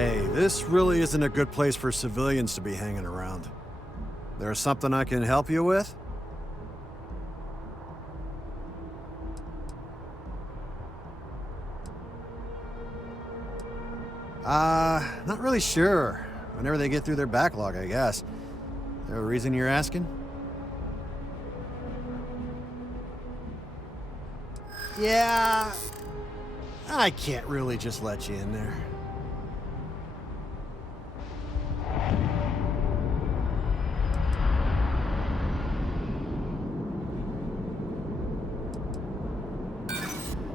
Hey, this really isn't a good place for civilians to be hanging around. There's something I can help you with? Not really sure. Whenever they get through their backlog, I guess. Is there a reason you're asking? Yeah, I can't really just let you in there.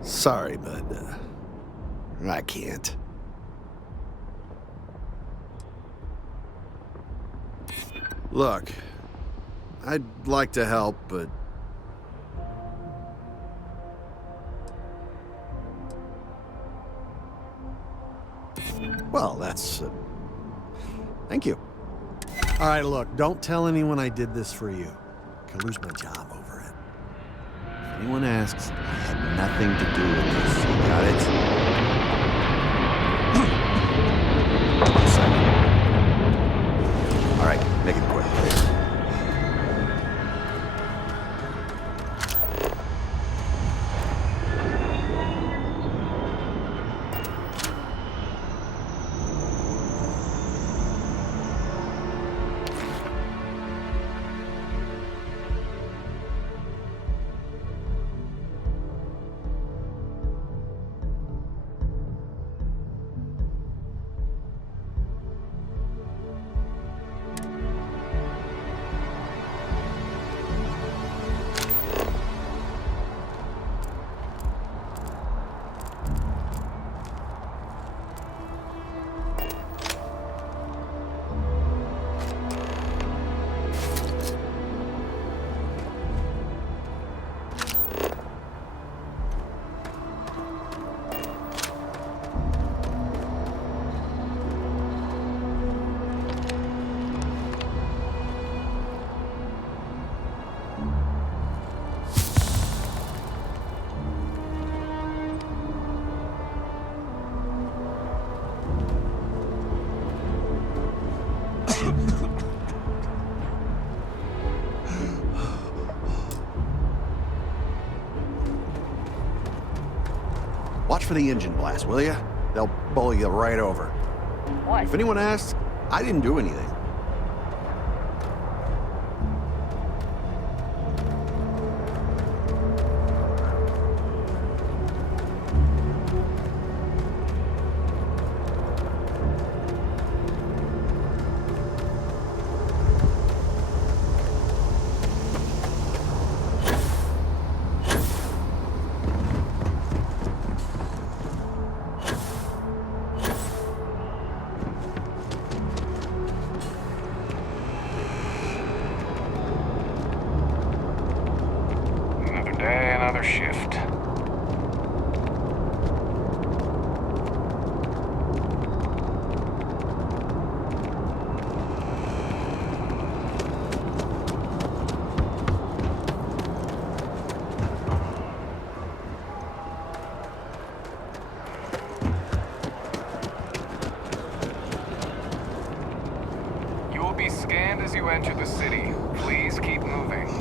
Sorry, but I can't. Look, I'd like to help, but well, that's... Thank you. All right, look, don't tell anyone I did this for you. I could lose my job over it. If anyone asks, I had nothing to do with this. You got it? One second. All right, make it quick. Watch for the engine blast, will ya? They'll bowl you right over. What? If anyone asks, I didn't do anything. Another shift. You will be scanned as you enter the city. Please keep moving.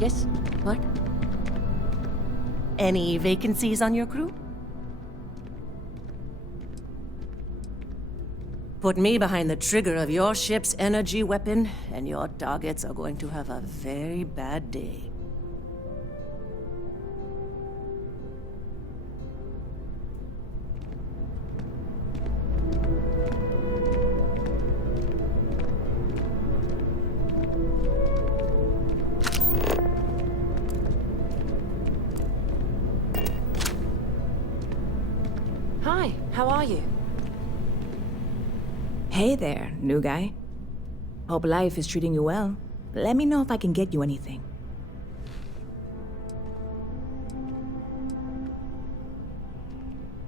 Yes? What? Any vacancies on your crew? Put me behind the trigger of your ship's energy weapon, and your targets are going to have a very bad day. Hi, how are you? Hey there, new guy. Hope life is treating you well. Let me know if I can get you anything.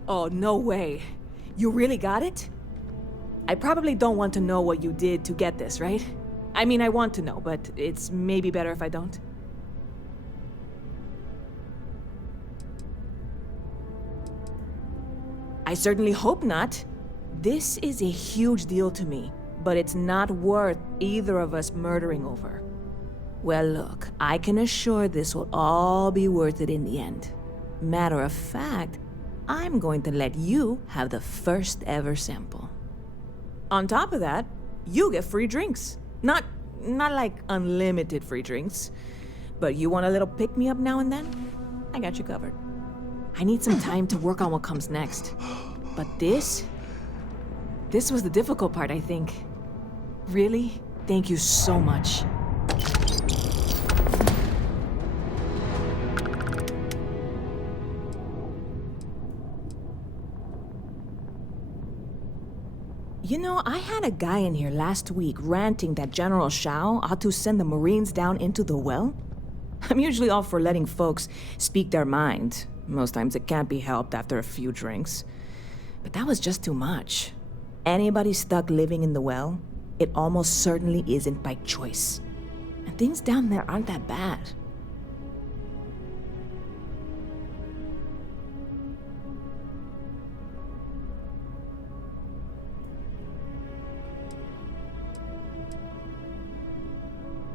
Oh, no way. You really got it? I probably don't want to know what you did to get this, right? I mean, I want to know, but it's maybe better if I don't. I certainly hope not. This is a huge deal to me, but it's not worth either of us murdering over. Well, look, I can assure this will all be worth it in the end. Matter of fact, I'm going to let you have the first ever sample. On top of that, you get free drinks. Not like unlimited free drinks, but you want a little pick-me-up now and then? I got you covered. I need some time to work on what comes next. But this was the difficult part, I think. Really, thank you so much. You know, I had a guy in here last week ranting that General Shao ought to send the Marines down into the well. I'm usually all for letting folks speak their mind. Most times it can't be helped after a few drinks. But that was just too much. Anybody stuck living in the well, it almost certainly isn't by choice. And things down there aren't that bad.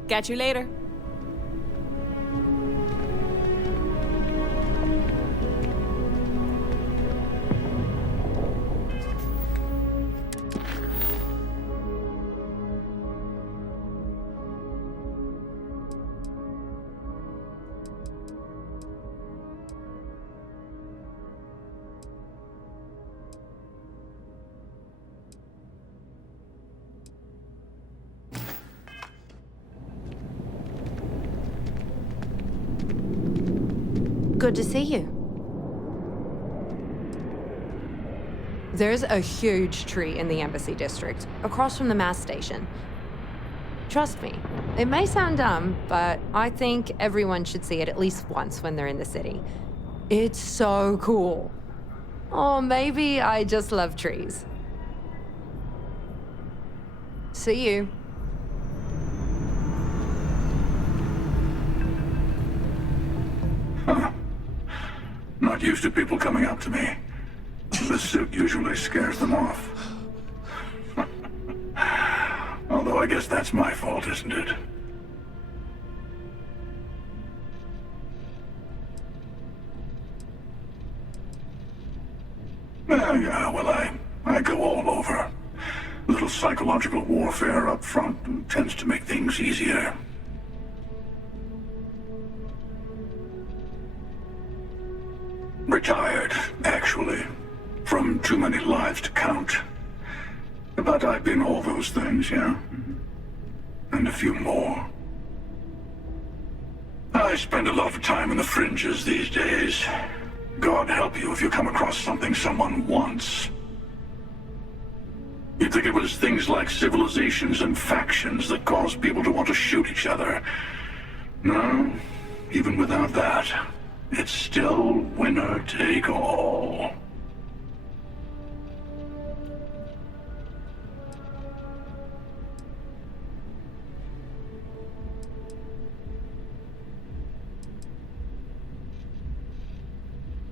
Catch you later. Good to see you. There's a huge tree in the Embassy District, across from the mass station. Trust me, it may sound dumb, but I think everyone should see it at least once when they're in the city. It's so cool. Or maybe I just love trees. See you. Not used to people coming up to me. The suit usually scares them off. Although I guess that's my fault, isn't it? Yeah, well, I go all over. A little psychological warfare up front tends to make things easier. Retired, actually. From too many lives to count. But I've been all those things, yeah? And a few more. I spend a lot of time in the fringes these days. God help you if you come across something someone wants. You'd think it was things like civilizations and factions that cause people to want to shoot each other. No, even without that. It's still winner take all.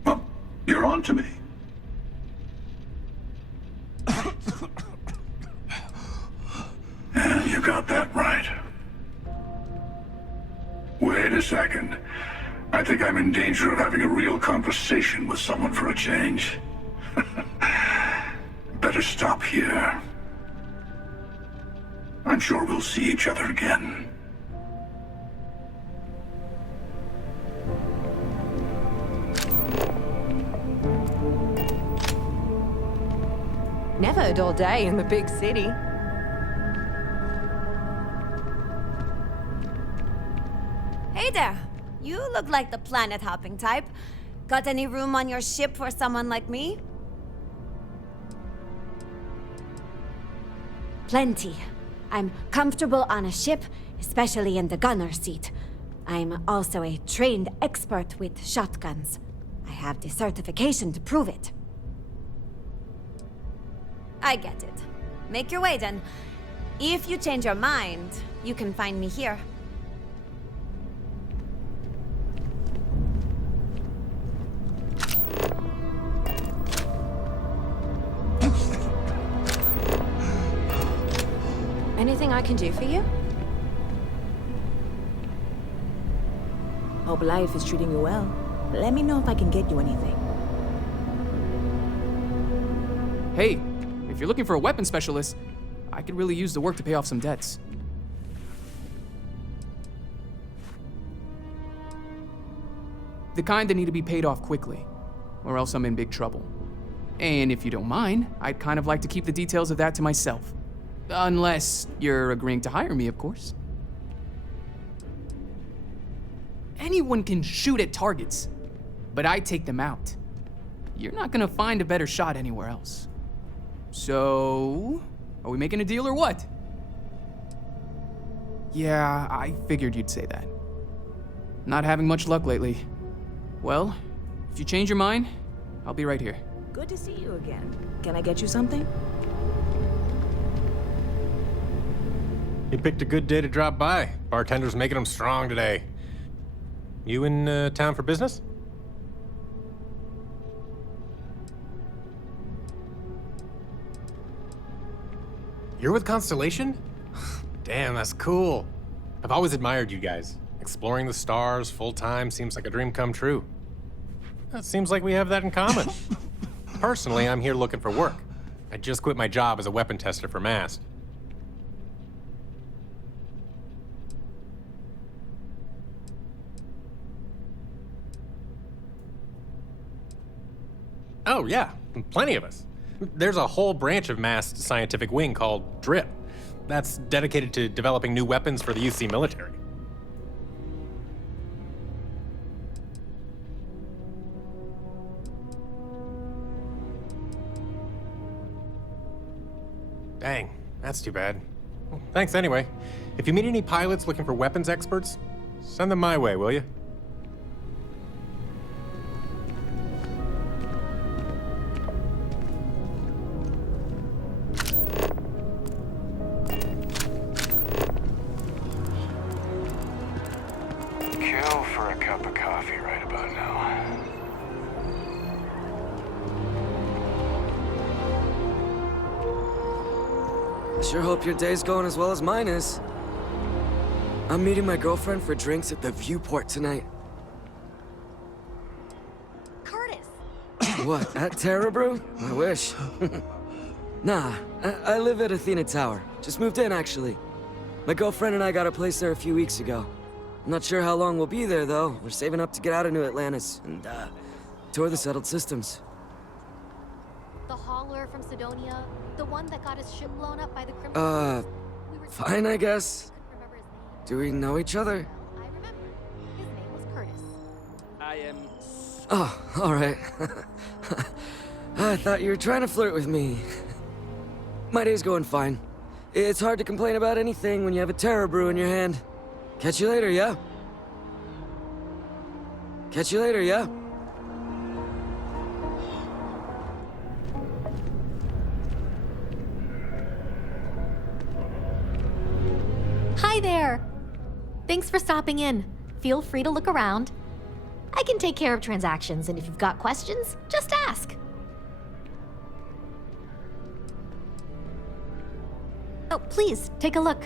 Well, you're on to me. Yeah, you got that right. Wait a second. I think I'm in danger of having a real conversation with someone for a change. Better stop here. I'm sure we'll see each other again. Never a dull day in the big city. Hey there! You look like the planet-hopping type. Got any room on your ship for someone like me? Plenty. I'm comfortable on a ship, especially in the gunner seat. I'm also a trained expert with shotguns. I have the certification to prove it. I get it. Make your way then. If you change your mind, you can find me here. Anything I can do for you? Hope life is treating you well. Let me know if I can get you anything. Hey, if you're looking for a weapon specialist, I could really use the work to pay off some debts. The kind that need to be paid off quickly, or else I'm in big trouble. And if you don't mind, I'd kind of like to keep the details of that to myself. Unless you're agreeing to hire me, of course. Anyone can shoot at targets, but I take them out. You're not gonna find a better shot anywhere else. So, are we making a deal or what? Yeah, I figured you'd say that. Not having much luck lately. Well, if you change your mind, I'll be right here. Good to see you again. Can I get you something? You picked a good day to drop by. Bartender's making them strong today. You in town for business? You're with Constellation? Damn, that's cool. I've always admired you guys. Exploring the stars full-time seems like a dream come true. It seems like we have that in common. Personally, I'm here looking for work. I just quit my job as a weapon tester for Mast. Oh, yeah, plenty of us. There's a whole branch of Mast's scientific wing called DRIP. That's dedicated to developing new weapons for the UC military. Dang, that's too bad. Well, thanks anyway. If you meet any pilots looking for weapons experts, send them my way, will you? Kill for a cup of coffee right about now. I sure hope your day's going as well as mine is. I'm meeting my girlfriend for drinks at the Viewport tonight. Curtis! What, at Terra Brew? I wish. Nah, I live at Athena Tower. Just moved in, actually. My girlfriend and I got a place there a few weeks ago. I'm not sure how long we'll be there, though. We're saving up to get out of New Atlantis and, tour the settled systems. The hauler from Sidonia, the one that got his ship blown up by the criminals. Fine, I guess. Couldn't remember his name. Do we know each other? Well, I remember. His name was Curtis. I am... Oh, alright. I thought you were trying to flirt with me. My day's going fine. It's hard to complain about anything when you have a Terra Brew in your hand. Catch you later, yeah? Catch you later, yeah? Hi there! Thanks for stopping in. Feel free to look around. I can take care of transactions, and if you've got questions, just ask. Oh, please, take a look.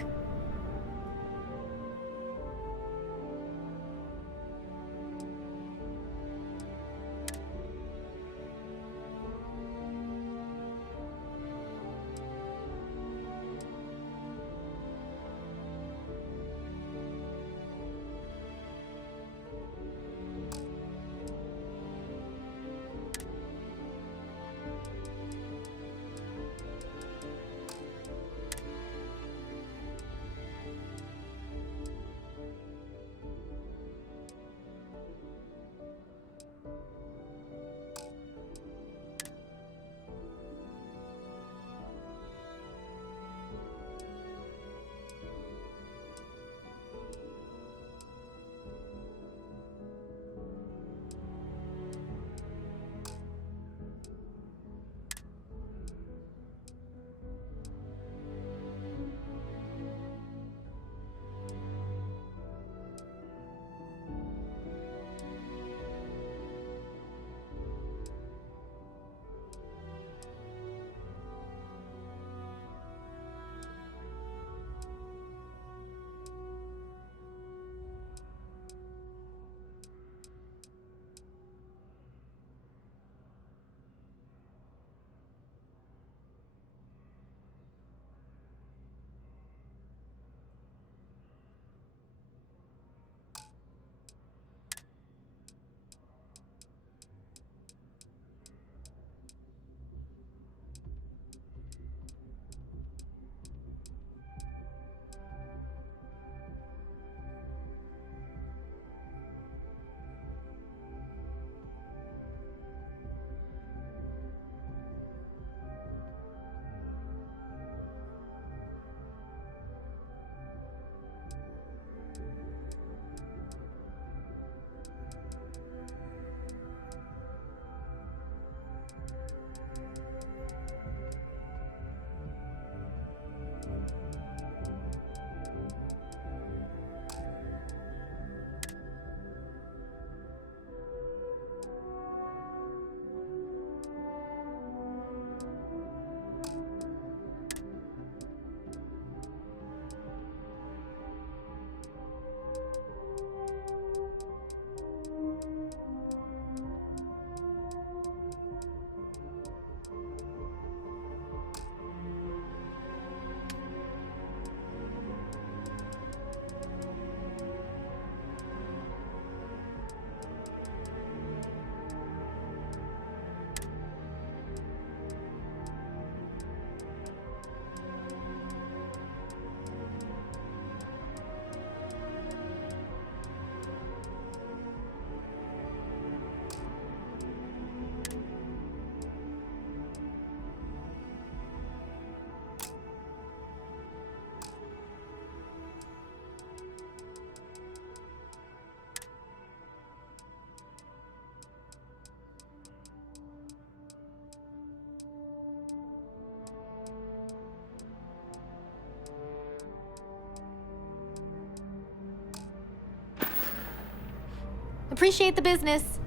Appreciate the business.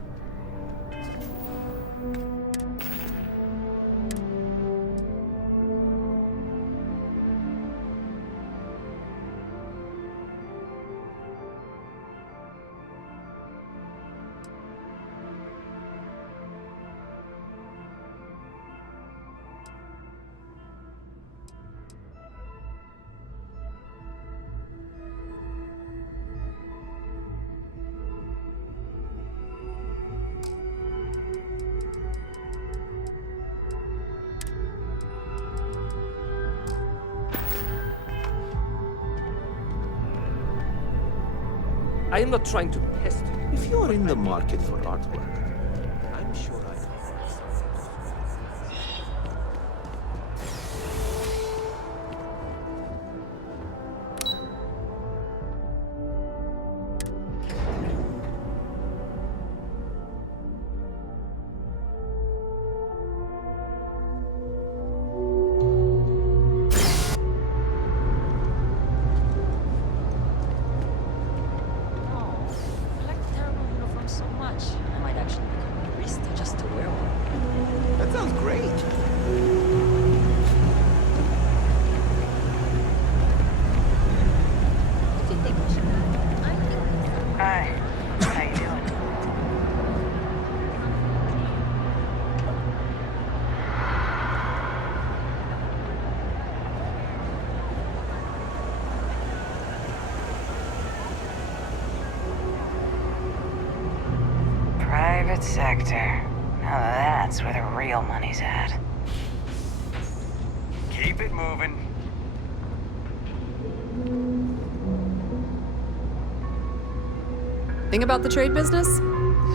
I am not trying to pester you. If you're in the market for artwork, I'm sure I can. that sounds great. Hi. How you doing? Private sector. Now that's where the real money's at. Keep it moving. Thing about the trade business?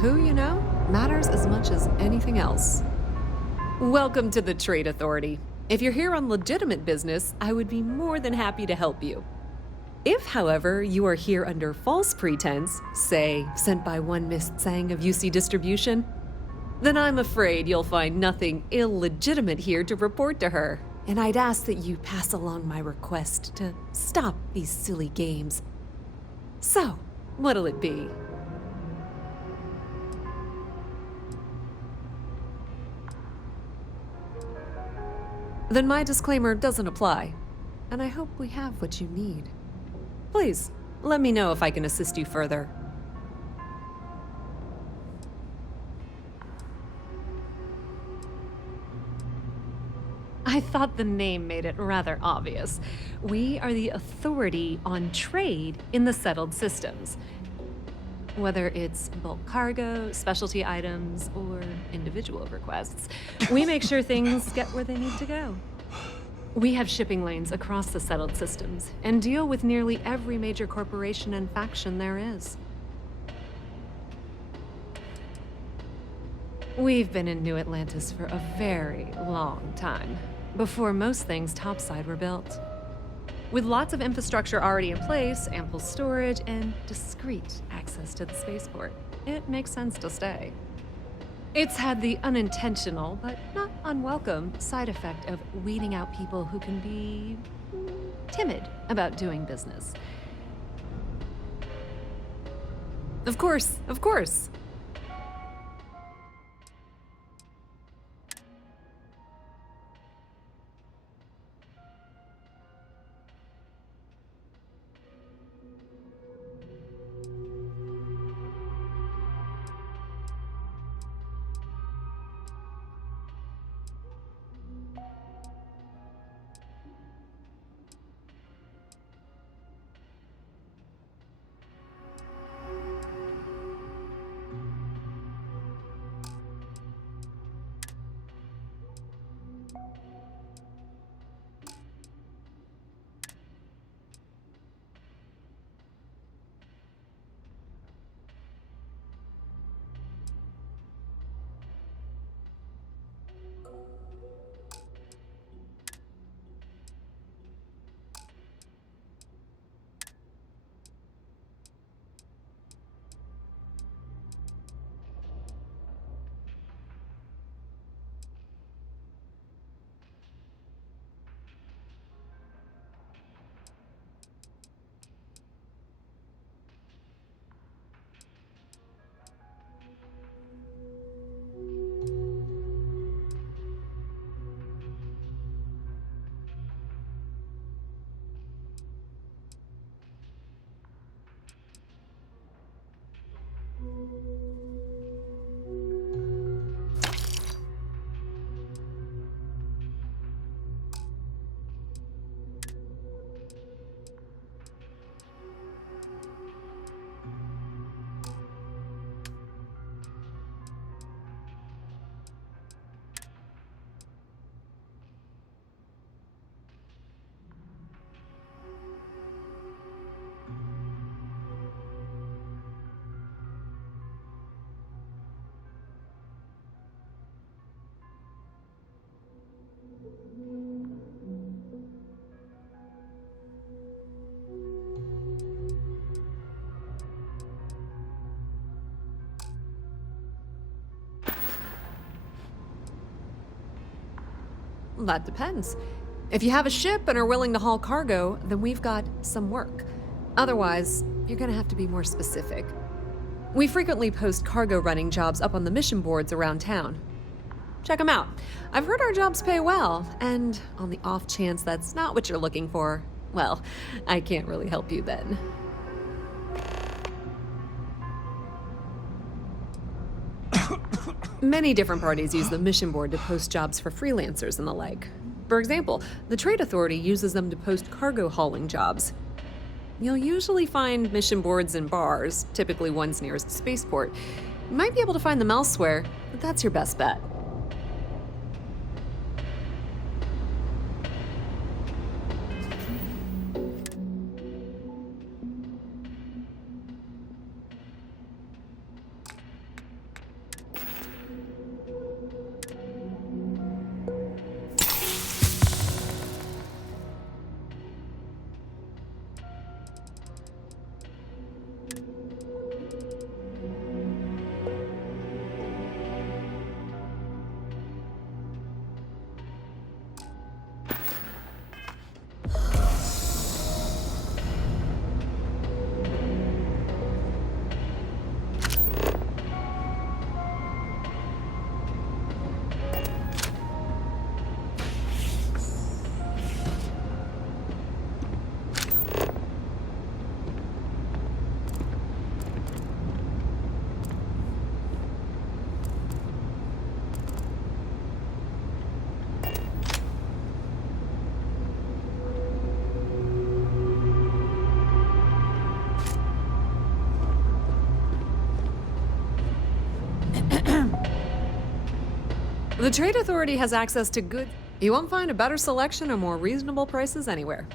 Who you know matters as much as anything else. Welcome to the Trade Authority. If you're here on legitimate business, I would be more than happy to help you. If, however, you are here under false pretense, say, sent by one Miss Tsang of UC Distribution, then I'm afraid you'll find nothing illegitimate here to report to her. And I'd ask that you pass along my request to stop these silly games. So, what'll it be? Then my disclaimer doesn't apply, and I hope we have what you need. Please, let me know if I can assist you further. I thought the name made it rather obvious. We are the authority on trade in the settled systems. Whether it's bulk cargo, specialty items, or individual requests, we make sure things get where they need to go. We have shipping lanes across the settled systems and deal with nearly every major corporation and faction there is. We've been in New Atlantis for a very long time, before most things topside were built. With lots of infrastructure already in place, ample storage, and discreet access to the spaceport, it makes sense to stay. It's had the unintentional, but not unwelcome, side effect of weeding out people who can be timid about doing business. Of course, of course. That depends. If you have a ship and are willing to haul cargo, then we've got some work. Otherwise, you're gonna have to be more specific. We frequently post cargo running jobs up on the mission boards around town. Check them out. I've heard our jobs pay well, and on the off chance that's not what you're looking for, well, I can't really help you then. Many different parties use the mission board to post jobs for freelancers and the like. For example, the Trade Authority uses them to post cargo hauling jobs. You'll usually find mission boards in bars, typically ones nearest a spaceport. You might be able to find them elsewhere, but that's your best bet. The Trade Authority has access to goods. You won't find a better selection or more reasonable prices anywhere.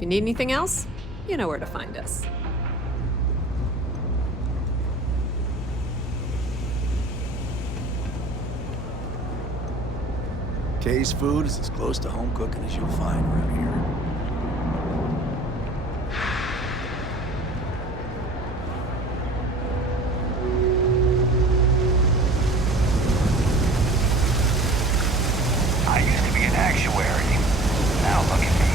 If you need anything else, you know where to find us. Kay's food is as close to home cooking as you'll find around here. I used to be an actuary. Now look at me.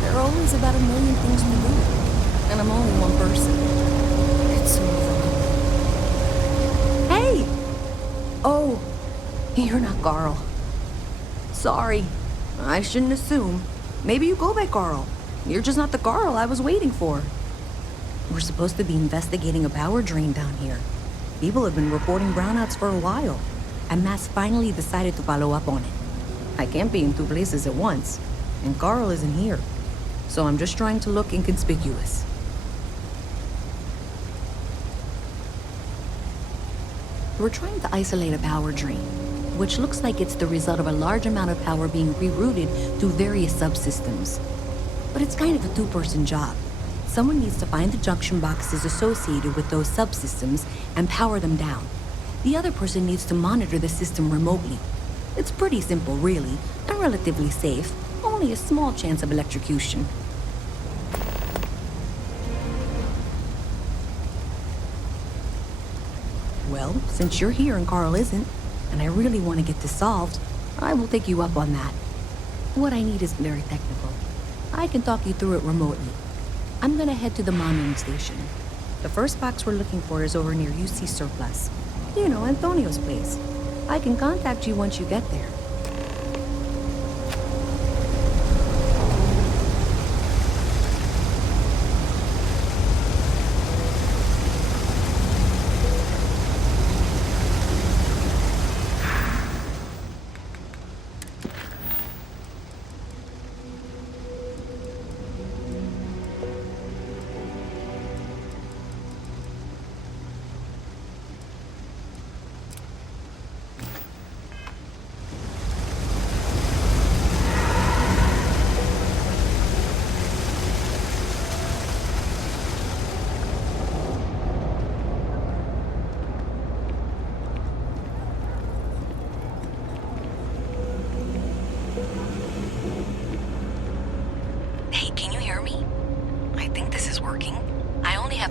There are always about a million things to do, and I'm only one person. It's so overwhelming. Hey! Oh, you're not Carl. Sorry. I shouldn't assume. Maybe you go by Carl. You're just not the Carl I was waiting for. We're supposed to be investigating a power drain down here. People have been reporting brownouts for a while, and Mass finally decided to follow up on it. I can't be in two places at once, and Carl isn't here. So I'm just trying to look inconspicuous. We're trying to isolate a power drain, which looks like it's the result of a large amount of power being rerouted through various subsystems. But it's kind of a two-person job. Someone needs to find the junction boxes associated with those subsystems and power them down. The other person needs to monitor the system remotely. It's pretty simple, really, and relatively safe. Only a small chance of electrocution. Well, since you're here and Carl isn't, and I really want to get this solved, I will take you up on that. What I need isn't very technical. I can talk you through it remotely. I'm gonna head to the monitoring station. The first box we're looking for is over near UC Surplus. You know, Antonio's place. I can contact you once you get there.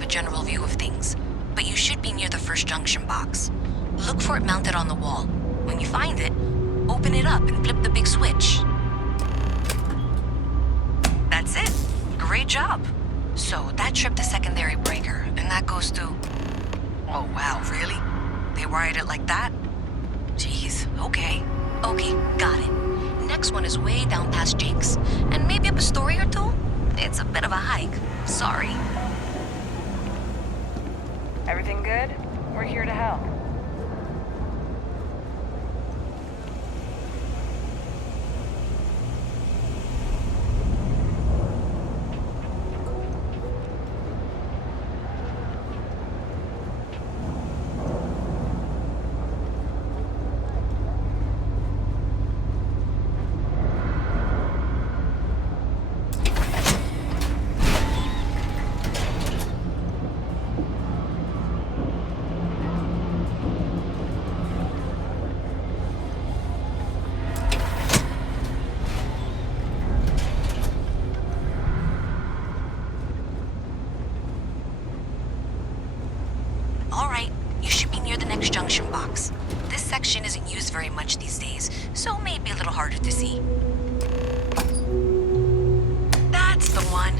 General view of things, but you should be near the first junction box. Look for it mounted on the wall. When you find it, open it up and flip the big switch. That's it. Great job. So that tripped the secondary breaker, and that goes to... Oh wow, really? They wired it like that? Jeez, okay. Okay, got it. Next one is way down past Jake's, and maybe up a story or two? It's a bit of a hike. Sorry. Everything good? We're here to help. Junction box. This section isn't used very much these days, so may be a little harder to see. That's the one.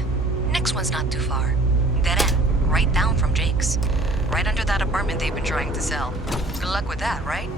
Next one's not too far. Dead end, right down from Jake's. Right under that apartment they've been trying to sell. Good luck with that, right?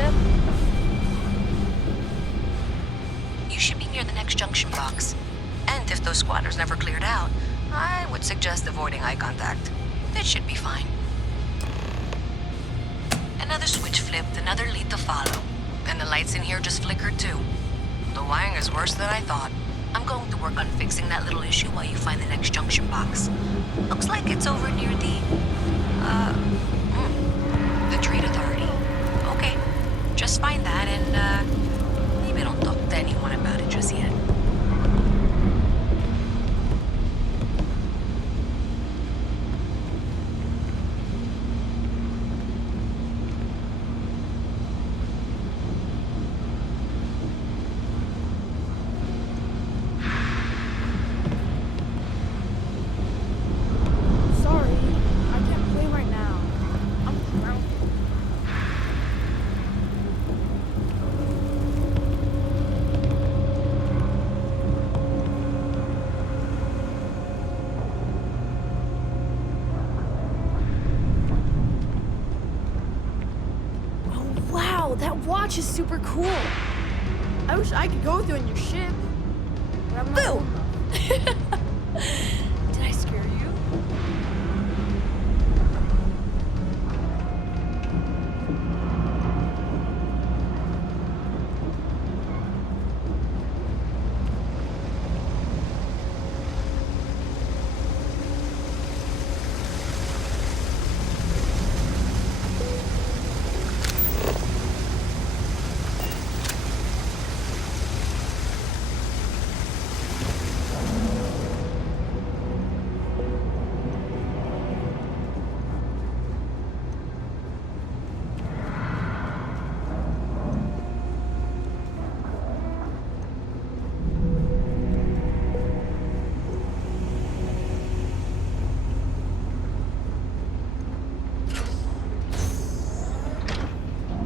ship? You should be near the next junction box. And if those squatters never cleared out, I would suggest avoiding eye contact. That should be fine. Another switch flipped, another lead to follow. And the lights in here just flickered too. The wiring is worse than I thought. I'm going to work on fixing that little issue while you find the next junction box. Looks like it's over near the Trade Authority. Okay, just find that and, maybe don't talk to anyone about it just yet. That watch is super cool. I wish I could go with you on your ship. But I'm not old enough. Did I scare you?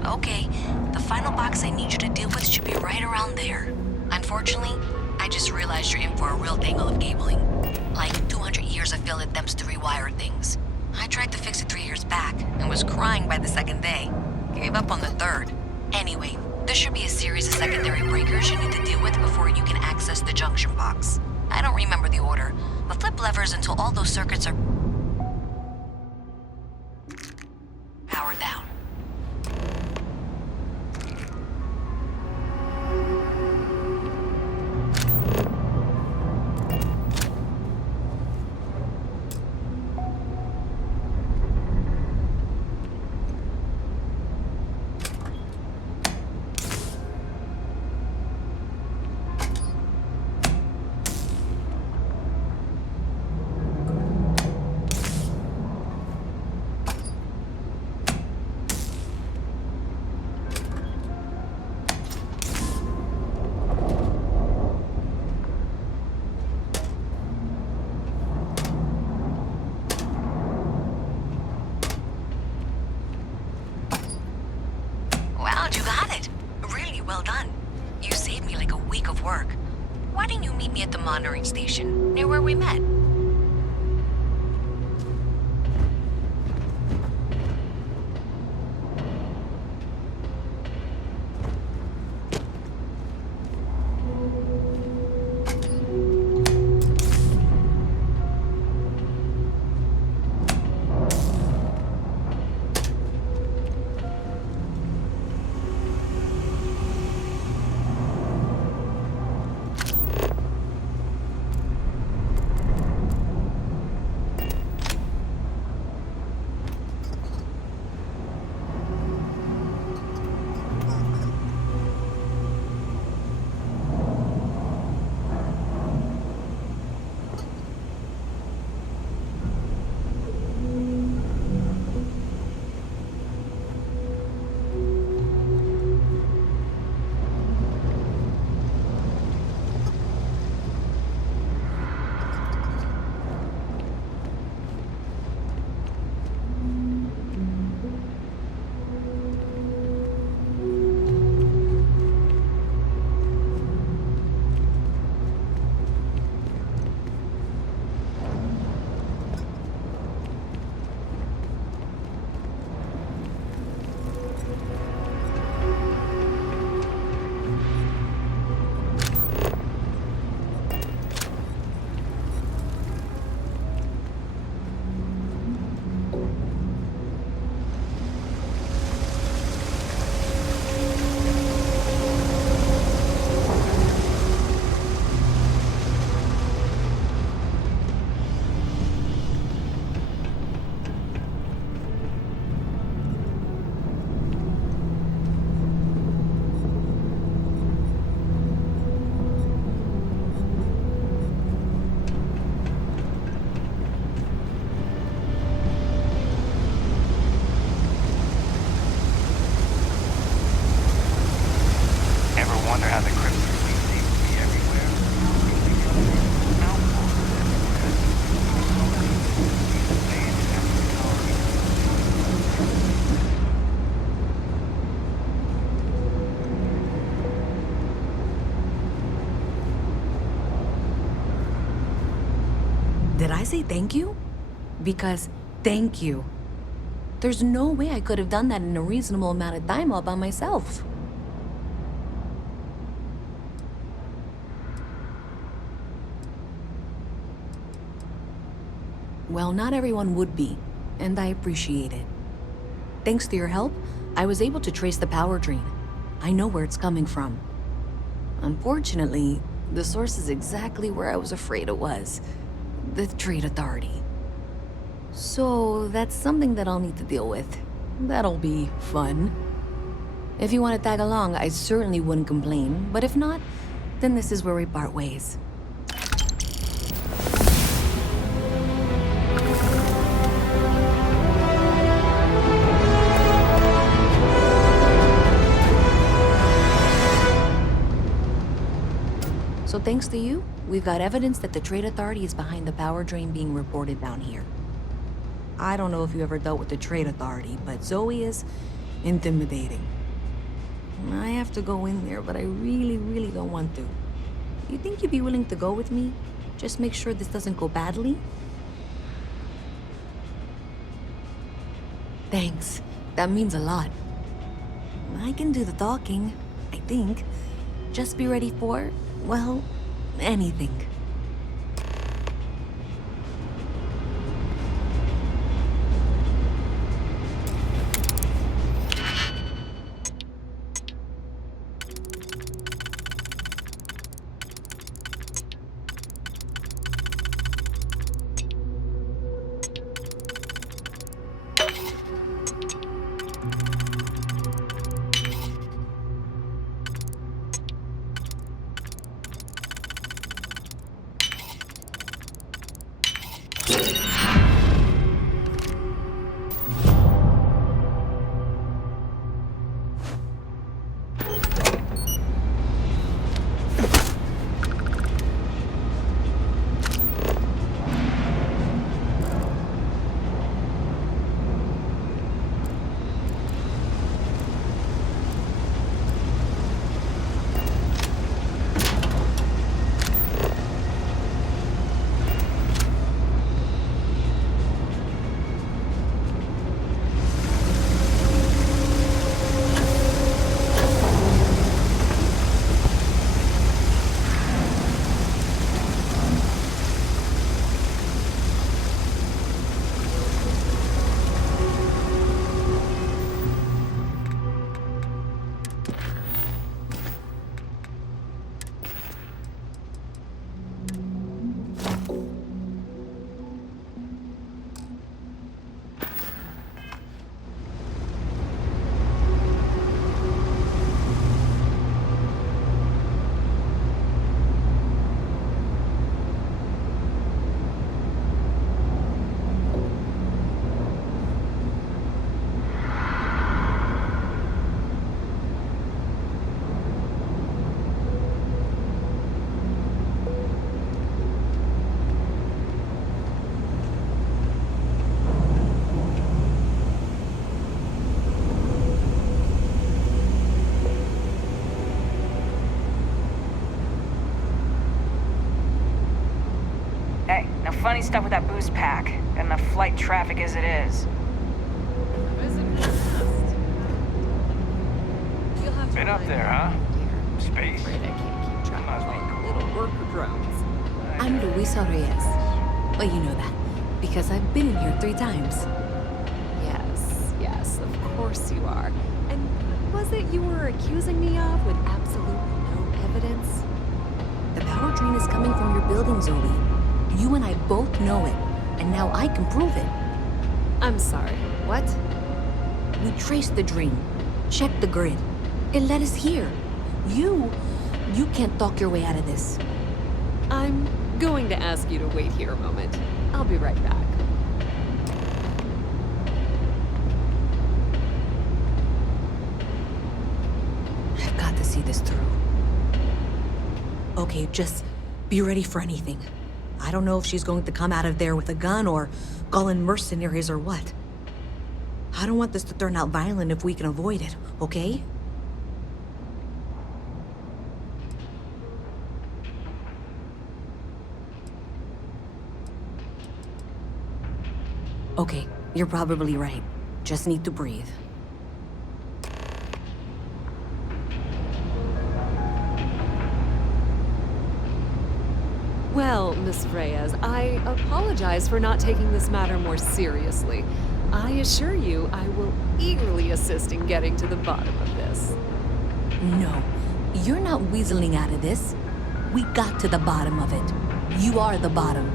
Okay, the final box I need you to deal with should be right around there. Unfortunately, I just realized you're in for a real tangle of cabling. Like 200 years of failed attempts to rewire things. I tried to fix it 3 years back and was crying by the second day. Gave up on the third. Anyway, there should be a series of secondary breakers you need to deal with before you can access the junction box. I don't remember the order, but flip levers until all those circuits are powered down. Why didn't you meet me at the monitoring station, near where we met? wonder how the crypts seem to be everywhere. Did I say thank you? Because thank you. There's no way I could have done that in a reasonable amount of time all by myself. Well, not everyone would be, and I appreciate it. Thanks to your help, I was able to trace the power drain. I know where it's coming from. Unfortunately, the source is exactly where I was afraid it was. The Trade Authority. So that's something that I'll need to deal with. That'll be fun. If you want to tag along, I certainly wouldn't complain, but if not, then this is where we part ways. So thanks to you, we've got evidence that the Trade Authority is behind the power drain being reported down here. I don't know if you ever dealt with the Trade Authority, but Zoe is intimidating. I have to go in there, but I really don't want to. You think you'd be willing to go with me? Just make sure this doesn't go badly? Thanks. That means a lot. I can do the talking, I think. Just be ready for, well, anything. Funny stuff with that boost pack. Got enough flight traffic as it is. Been up there, huh? Space. I'm Luisa Reyes. Well, you know that, because I've been in here 3 times. Yes, of course you are. And what was it you were accusing me of with absolutely no evidence? The power drain is coming from your building, Zoe. You and I both know it, and now I can prove it. I'm sorry, what? We traced the drain, checked the grid. It led us here. You can't talk your way out of this. I'm going to ask you to wait here a moment. I'll be right back. I've got to see this through. Okay, just be ready for anything. I don't know if she's going to come out of there with a gun or call in mercenaries or what. I don't want this to turn out violent if we can avoid it, okay? Okay, you're probably right. Just need to breathe. Well, Miss Reyes, I apologize for not taking this matter more seriously. I assure you I will eagerly assist in getting to the bottom of this. No, you're not weaseling out of this. We got to the bottom of it. You are the bottom.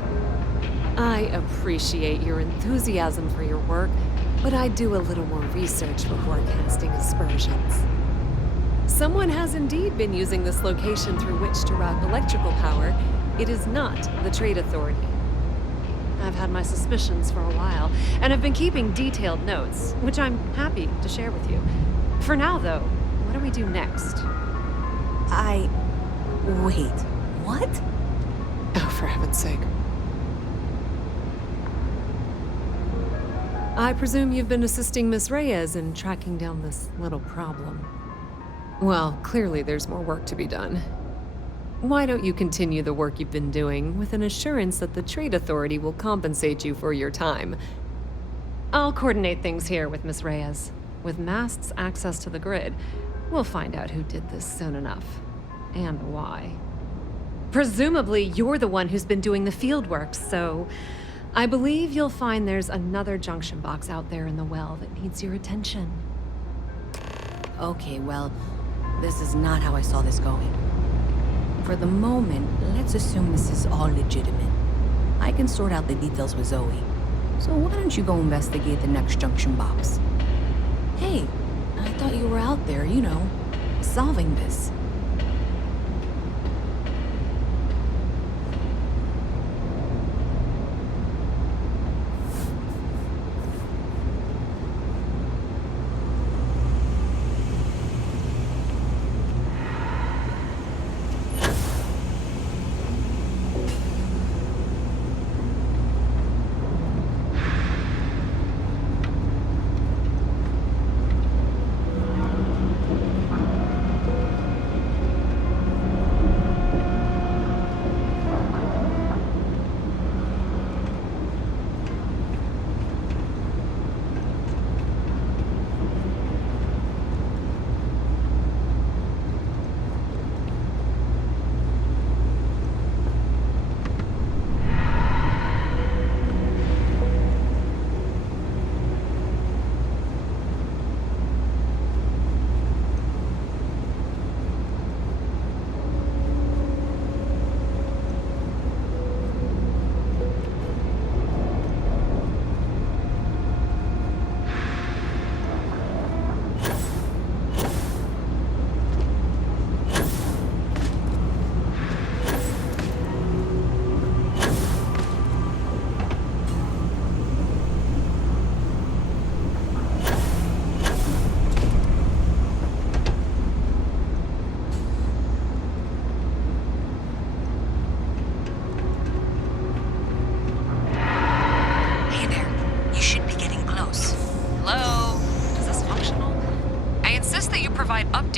I appreciate your enthusiasm for your work, but I do a little more research before casting aspersions. Someone has indeed been using this location through which to route electrical power. It is not the Trade Authority. I've had my suspicions for a while, and have been keeping detailed notes, which I'm happy to share with you. For now, though, what do we do next? Wait, what? Oh, for heaven's sake. I presume you've been assisting Miss Reyes in tracking down this little problem. Well, clearly there's more work to be done. Why don't you continue the work you've been doing with an assurance that the Trade Authority will compensate you for your time? I'll coordinate things here with Miss Reyes. With Mast's access to the grid, we'll find out who did this soon enough. And why. Presumably, you're the one who's been doing the field work, so I believe you'll find there's another junction box out there in the well that needs your attention. Okay, well, this is not how I saw this going. For the moment, let's assume this is all legitimate. I can sort out the details with Zoe. So why don't you go investigate the next junction box? Hey, I thought you were out there, you know, solving this.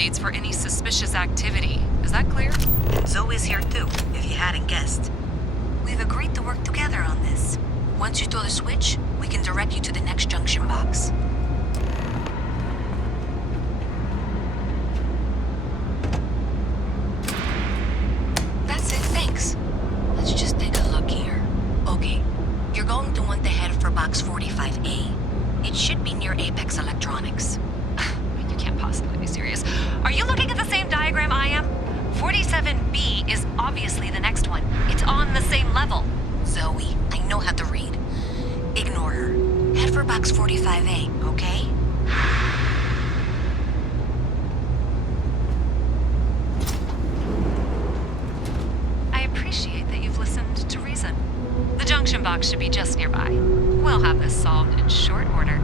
updates for any suspicious activity. Is that clear? Zoe's here too, if you hadn't guessed. We've agreed to work together on this. Once you throw the switch, we can direct you to the next junction box. That's it, thanks. Let's just take a look here. Okay, you're going to want to head for box 45A. It should be near Apex Electronics. You can't possibly be serious. Are you looking at the same diagram I am? 47B is obviously the next one. It's on the same level. Zoe, I know how to read. Ignore her. Head for box 45A, okay? I appreciate that you've listened to reason. The junction box should be just nearby. We'll have this solved in short order.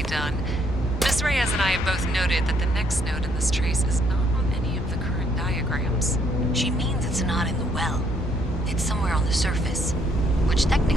nicely done. Miss Reyes and I have both noted that the next node in this trace is not on any of the current diagrams. She means it's not in the well. It's somewhere on the surface, which technically